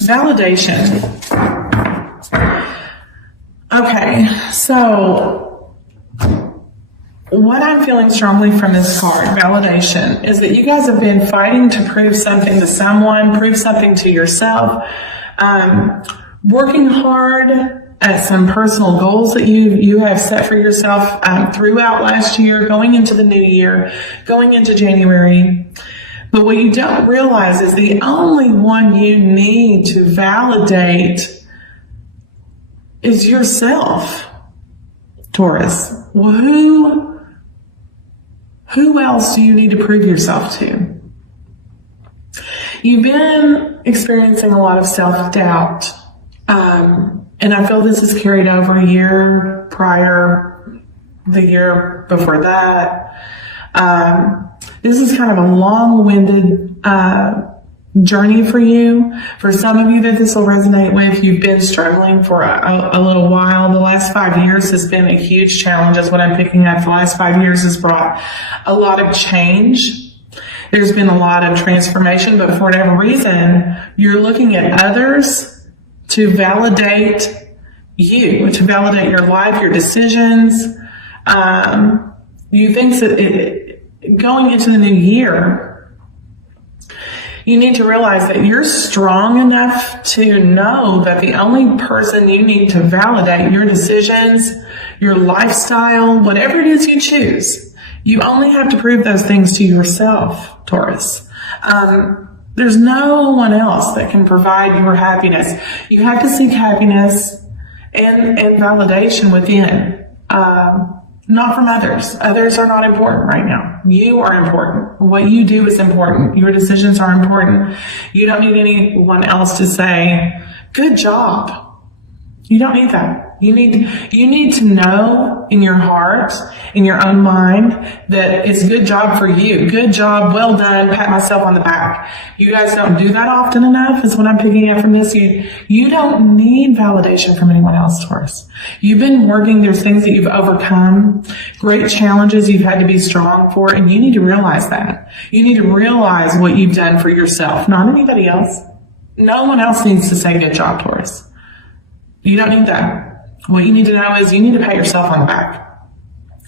Validation. Okay, so what I'm feeling strongly from this card, validation, is that you guys have been fighting to prove something to someone, prove something to yourself, working hard at some personal goals that you have set for yourself throughout last year, going into the new year, going into January. But what you don't realize is the only one you need to validate is yourself, Taurus. Well, who else do you need to prove yourself to? You've been experiencing a lot of self-doubt. And I feel this is carried over a year prior, the year before that. This is kind of a long-winded journey for you. For some of you that this will resonate with, you've been struggling for a little while. The last 5 years has been a huge challenge, is what I'm picking up. The last 5 years has brought a lot of change. There's been a lot of transformation, but for whatever reason, you're looking at others to validate you, to validate your life, your decisions. You think that going into the new year, you need to realize that you're strong enough to know that the only person you need to validate your decisions, your lifestyle, whatever it is you choose, you only have to prove those things to yourself, Taurus. There's no one else that can provide your happiness. You have to seek happiness and validation within, not from others. Others are not important right now. You are important. What you do is important. Your decisions are important. You don't need anyone else to say, good job. You don't need that. You need to know in your heart, in your own mind, that it's good job for you. Good job, well done, pat myself on the back. You guys don't do that often enough, is what I'm picking up from this. You don't need validation from anyone else, Taurus. You've been working, there's things that you've overcome, great challenges you've had to be strong for, and you need to realize that. You need to realize what you've done for yourself, not anybody else. No one else needs to say good job, Taurus. You don't need that. What you need to know is you need to pat yourself on the back.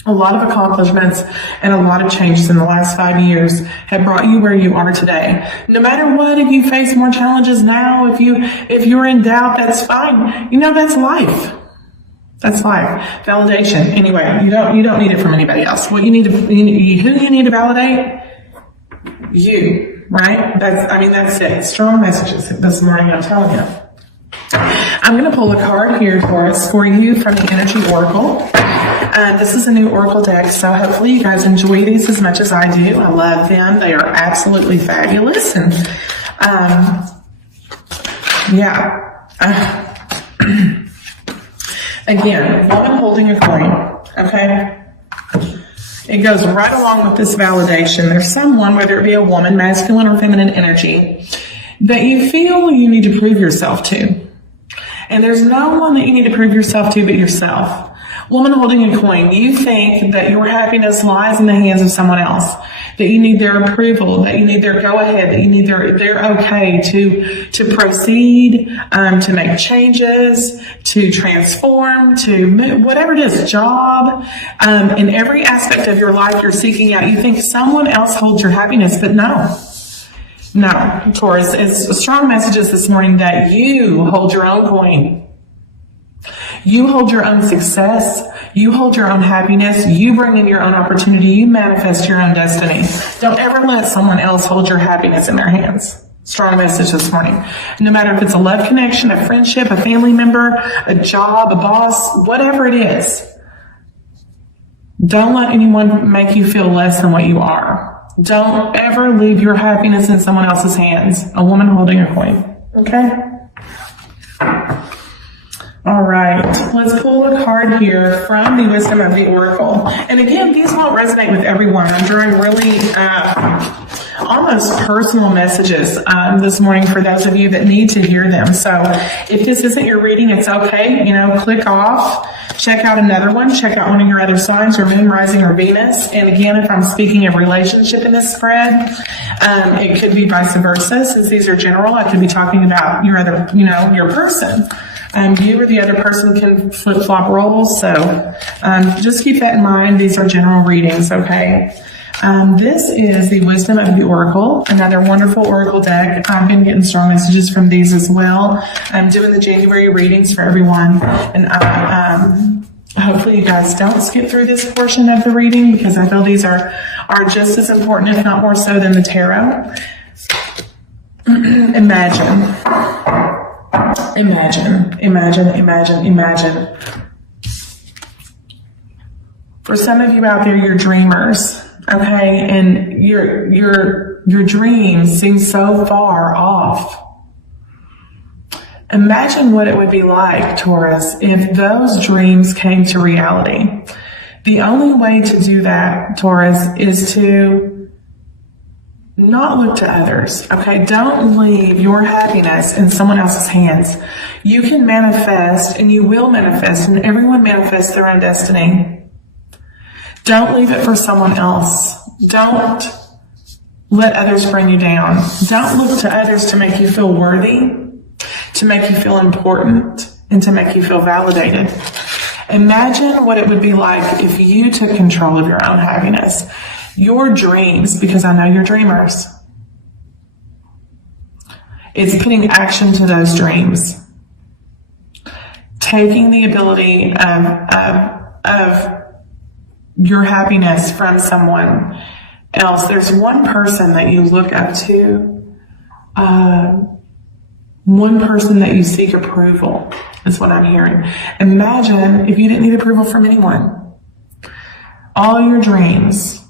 A lot of accomplishments and a lot of changes in the last 5 years have brought you where you are today. No matter what, if you face more challenges now, if you're in doubt, that's fine. You know, that's life. That's life. Validation. Anyway, you don't need it from anybody else. What you need to, who you need to validate? You, right? That's it. Strong messages this morning, I'm telling you. I'm going to pull a card here, Taurus, for you from the Energy Oracle. This is a new Oracle deck, so hopefully you guys enjoy these as much as I do. I love them. They are absolutely fabulous. And, again, woman holding a coin, okay? It goes right along with this validation. There's someone, whether it be a woman, masculine or feminine energy, that you feel you need to prove yourself to. And there's no one that you need to prove yourself to but yourself. Woman holding a coin, you think that your happiness lies in the hands of someone else, that you need their approval, that you need their go-ahead, that you need their okay to proceed, to make changes, to transform, to move, whatever it is, job, in every aspect of your life you're seeking out. You think someone else holds your happiness, but no. No, Taurus, it's strong messages this morning that you hold your own coin. You hold your own success. You hold your own happiness. You bring in your own opportunity. You manifest your own destiny. Don't ever let someone else hold your happiness in their hands. Strong message this morning. No matter if it's a love connection, a friendship, a family member, a job, a boss, whatever it is. Don't let anyone make you feel less than what you are. Don't ever leave your happiness in someone else's hands. A woman holding a coin. Okay? All right. Let's pull a card here from the Wisdom of the Oracle. And again, these won't resonate with everyone. I'm drawing really almost personal messages this morning for those of you that need to hear them. So if this isn't your reading, it's okay. Click off, check out another one, check out one of your other signs, your moon, rising, or Venus. And again, if I'm speaking of relationship in this spread, it could be vice versa. Since these are general, I could be talking about your other, your person. You or the other person can flip-flop roles. So just keep that in mind. These are general readings, okay? This is the Wisdom of the Oracle, another wonderful Oracle deck. I've been getting strong messages from these as well. I'm doing the January readings for everyone. And hopefully you guys don't skip through this portion of the reading, because I feel these are just as important, if not more so, than the tarot. Imagine. For some of you out there, you're dreamers, okay? And your dreams seem so far off. Imagine what it would be like, Taurus, if those dreams came to reality. The only way to do that, Taurus, is to not look to others, okay? Don't leave your happiness in someone else's hands. You can manifest, and you will manifest, and everyone manifests their own destiny. Don't leave it for someone else. Don't let others bring you down. Don't look to others to make you feel worthy, to make you feel important, and to make you feel validated. Imagine what it would be like if you took control of your own happiness. Your dreams, because I know you're dreamers. It's putting action to those dreams. Taking the ability of your happiness from someone else. There's one person that you look up to. One person that you seek approval is what I'm hearing. Imagine if you didn't need approval from anyone. All your dreams.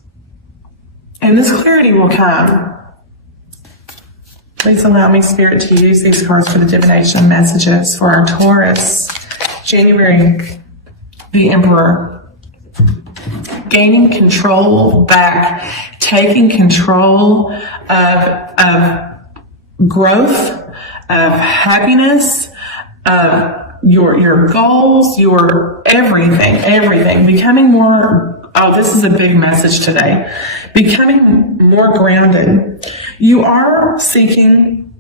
And this clarity will come. Please allow me, Spirit, to use these cards for the divination messages for our Taurus. January, the Emperor. Gaining control back. Taking control of growth, of happiness, of your goals, your everything. Becoming more, this is a big message today. Becoming more grounded. You are seeking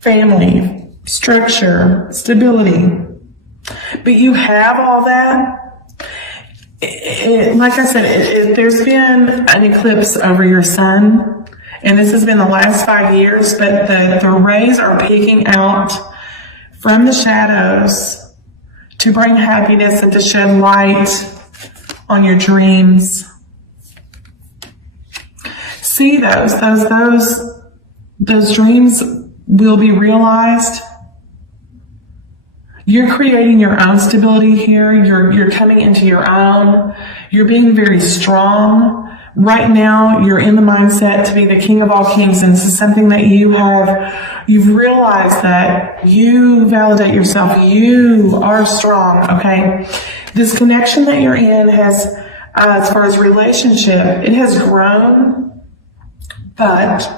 family, structure, stability, but you have all that. Like I said, there's been an eclipse over your sun, and this has been the last 5 years, but the rays are peeking out from the shadows to bring happiness and to shed light on your dreams. See those dreams will be realized. You're creating your own stability here. You're coming into your own. You're being very strong. Right now, you're in the mindset to be the king of all kings, and this is something that you've realized that you validate yourself. You are strong, okay? This connection that you're in has, as far as relationship, it has grown. But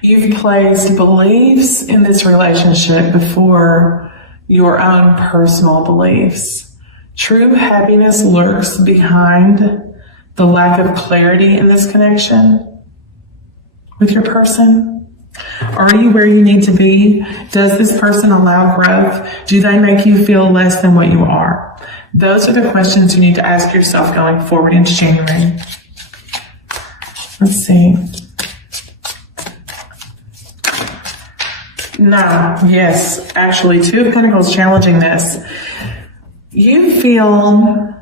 you've placed beliefs in this relationship before your own personal beliefs. True happiness lurks behind the lack of clarity in this connection with your person. Are you where you need to be? Does this person allow growth? Do they make you feel less than what you are? Those are the questions you need to ask yourself going forward into January. Let's see. No, yes, actually, Two of Pentacles challenging this. You feel,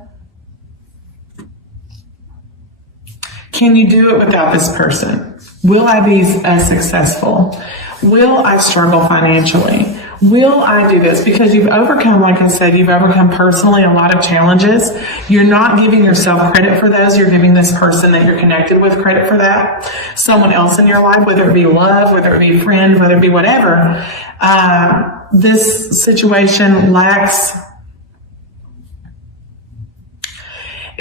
can you do it without this person? Will I be successful? Will I struggle financially? Will I do this? Because you've overcome, like I said, you've overcome personally a lot of challenges. You're not giving yourself credit for those. You're giving this person that you're connected with credit for that. Someone else in your life, whether it be love, whether it be friend, whether it be whatever. This situation lacks,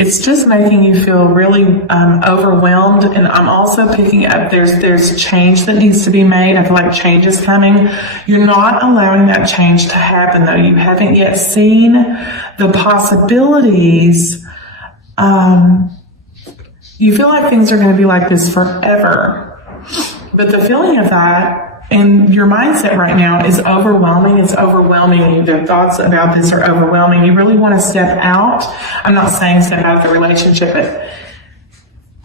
it's just making you feel really overwhelmed. And I'm also picking up there's change that needs to be made. I feel like change is coming. You're not allowing that change to happen, though. You haven't yet seen the possibilities. You feel like things are going to be like this forever. But the feeling of that and your mindset right now is overwhelming. It's overwhelming you. The thoughts about this are overwhelming. You really want to step out. I'm not saying step out of the relationship, but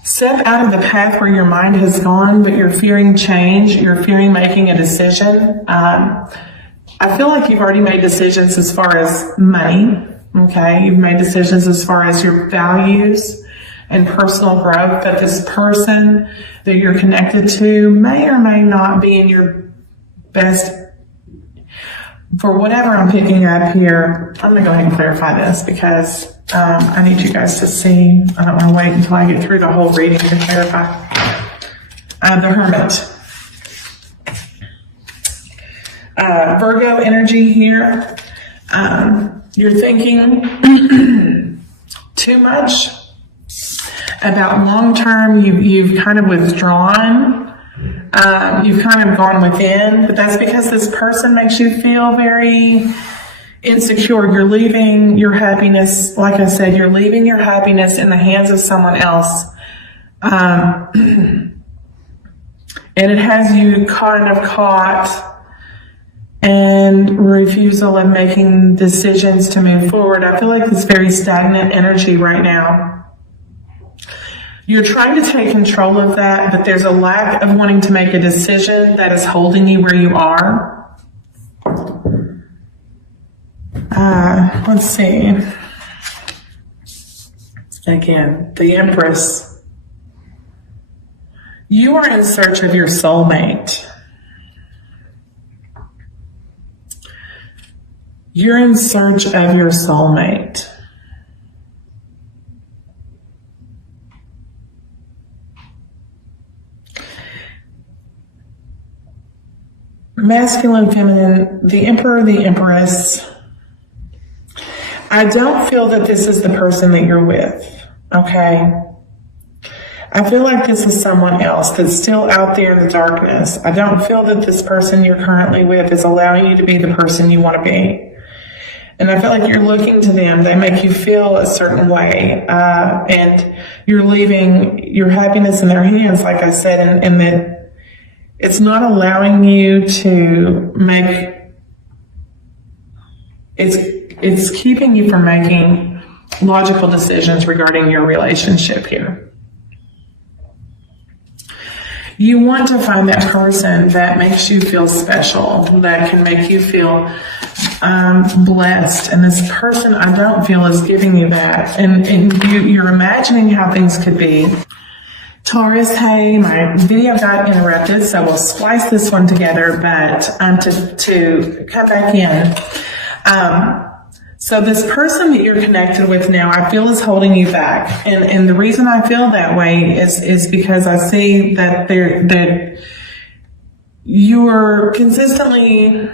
step out of the path where your mind has gone, but you're fearing change. You're fearing making a decision. I feel like you've already made decisions as far as money. Okay. You've made decisions as far as your values and personal growth, that this person that you're connected to may or may not be in your best, for whatever I'm picking up here. I'm going to go ahead and clarify this because I need you guys to see. I don't want to wait until I get through the whole reading to clarify. The Hermit. Virgo energy here. You're thinking too much about long term. You've kind of withdrawn. You've kind of gone within, but that's because this person makes you feel very insecure. You're leaving your happiness, like I said, you're leaving your happiness in the hands of someone else. And it has you kind of caught and refusal of making decisions to move forward. I feel like it's very stagnant energy right now. You're trying to take control of that, but there's a lack of wanting to make a decision that is holding you where you are. Let's see. Again, the Empress. You are in search of your soulmate. You're in search of your soulmate. Masculine, feminine, the Emperor, the Empress. I don't feel that this is the person that you're with, okay? I feel like this is someone else that's still out there in the darkness. I don't feel that this person you're currently with is allowing you to be the person you want to be. And I feel like you're looking to them. They make you feel a certain way. And you're leaving your happiness in their hands, like I said, and that it's not allowing you to make, it's keeping you from making logical decisions regarding your relationship here. You want to find that person that makes you feel special, that can make you feel blessed. And this person, I don't feel, is giving you that. And you're imagining how things could be. Taurus, hey, my video got interrupted, so we'll splice this one together, but to come back in. So this person that you're connected with now, I feel is holding you back. And the reason I feel that way is because I see that you're consistently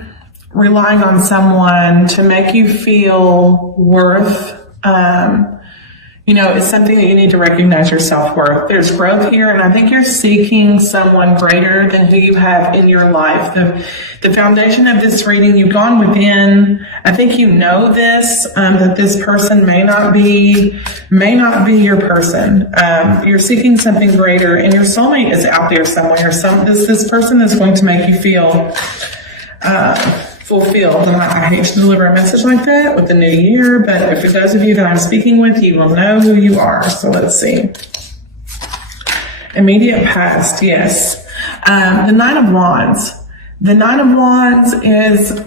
relying on someone to make you feel worth. It's something that you need to recognize your self-worth. There's growth here, and I think you're seeking someone greater than who you have in your life. The foundation of this reading, you've gone within. I think you know this, that this person may not be your person. You're seeking something greater, and your soulmate is out there somewhere. This person is going to make you feel fulfilled. And I hate to deliver a message like that with the new year, but for those of you that I'm speaking with, you will know who you are. So let's see. Immediate past, yes. The Nine of Wands. The Nine of Wands is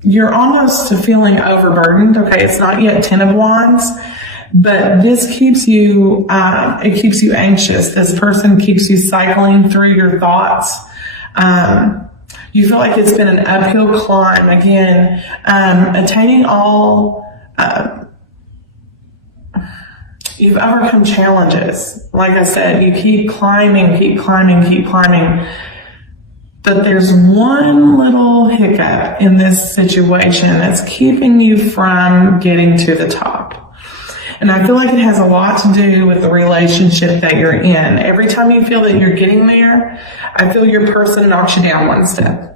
you're almost feeling overburdened. Okay, it's not yet 10 of Wands, but this keeps you it keeps you anxious. This person keeps you cycling through your thoughts. You feel like it's been an uphill climb again, attaining all, you've overcome challenges. Like I said, you keep climbing, but there's one little hiccup in this situation that's keeping you from getting to the top. And I feel like it has a lot to do with the relationship that you're in. Every time you feel that you're getting there, I feel your person knocks you down one step.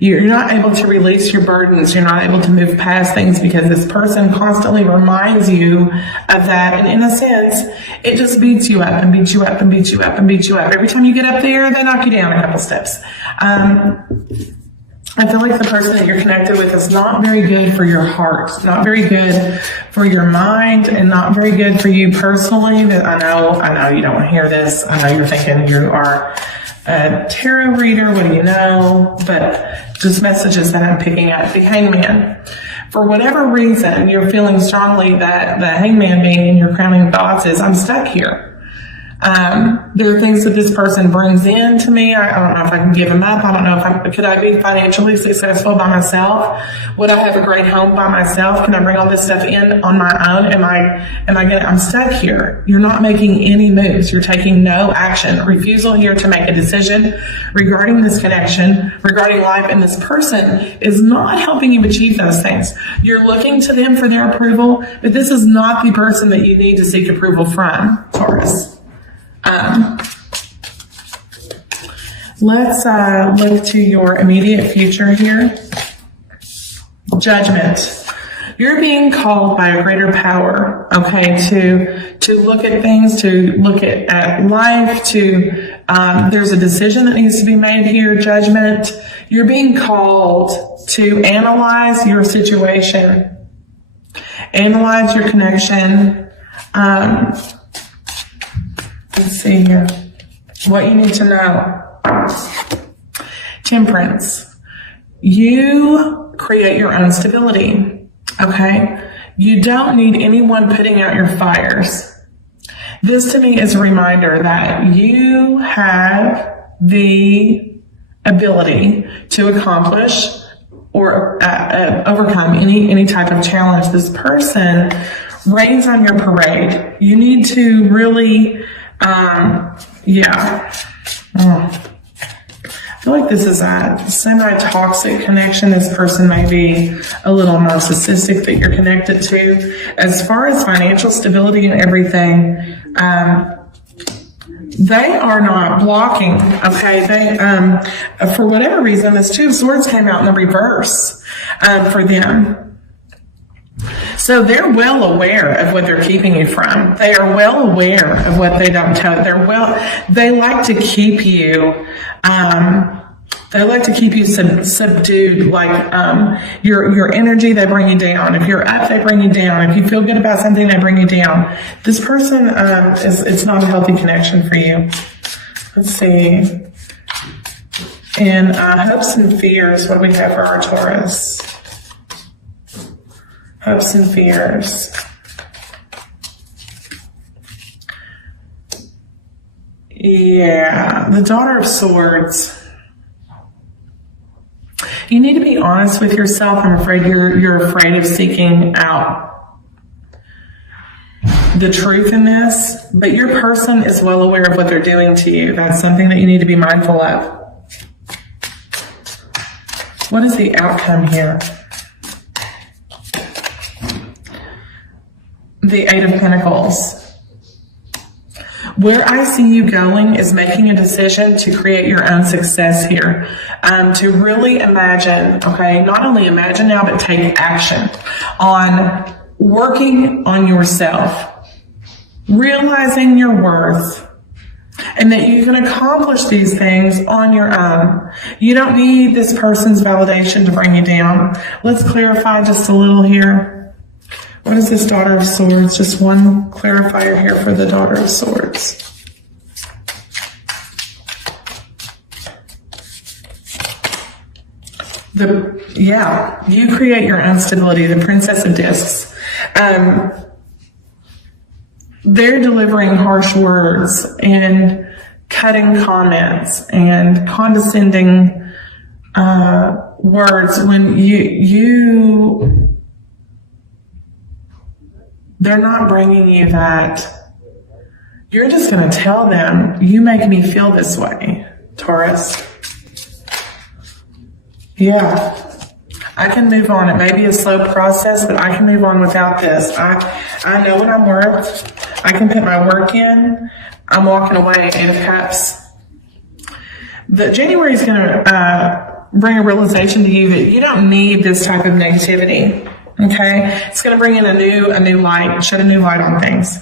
You're not able to release your burdens. You're not able to move past things because this person constantly reminds you of that. And in a sense, it just beats you up and beats you up and beats you up and beats you up. Every time you get up there, they knock you down a couple steps. I feel like the person that you're connected with is not very good for your heart, not very good for your mind, and not very good for you personally. I know you don't want to hear this. I know you're thinking you are a tarot reader. What do you know? But just messages that I'm picking up. The Hangman. For whatever reason, you're feeling strongly that the Hangman being in your crowning thoughts is, I'm stuck here. There are things that this person brings in to me. I don't know if I can give them up. I don't know could I be financially successful by myself? Would I have a great home by myself? Can I bring all this stuff in on my own? I'm stuck here. You're not making any moves. You're taking no action. Refusal here to make a decision regarding this connection, regarding life, and this person is not helping you achieve those things. You're looking to them for their approval, but this is not the person that you need to seek approval from, Taurus. Let's look to your immediate future here. Judgment. You're being called by a greater power, okay, to look at things, to look at life, there's a decision that needs to be made here, judgment. You're being called to analyze your situation, analyze your connection. Let's see here. What you need to know. Temperance. You create your own stability. Okay? You don't need anyone putting out your fires. This to me is a reminder that you have the ability to accomplish or overcome any type of challenge. This person rains on your parade. You need to really I feel like this is a semi-toxic connection. This person may be a little narcissistic that you're connected to. As far as financial stability and everything, they are not blocking, okay? They, for whatever reason, this Two of Swords came out in the reverse for them. So they're well aware of what they're keeping you from. They are well aware of what they don't tell. They like to keep you, subdued, like, your energy, they bring you down. If you're up, they bring you down. If you feel good about something, they bring you down. This person, it's not a healthy connection for you. Let's see. And hopes and fears, what do we have for our Taurus? Hopes and fears. Yeah, the Daughter of Swords. You need to be honest with yourself. I'm afraid you're afraid of seeking out the truth in this, but your person is well aware of what they're doing to you. That's something that you need to be mindful of. What is the outcome here? The Eight of Pentacles. Where I see you going is making a decision to create your own success here. To really imagine, okay, not only imagine now, but take action on working on yourself, realizing your worth, and that you can accomplish these things on your own. You don't need this person's validation to bring you down. Let's clarify just a little here. What is this Daughter of Swords? Just one clarifier here for the Daughter of Swords. You create your own stability. The Princess of Discs. They're delivering harsh words and cutting comments and condescending words when they're not bringing you that. You're just going to tell them, you make me feel this way, Taurus. Yeah. I can move on. It may be a slow process, but I can move on without this. I know what I'm worth. I can put my work in. I'm walking away. Eight of Cups. The January is going to bring a realization to you that you don't need this type of negativity. Okay? It's going to bring in a new light, shed a new light on things.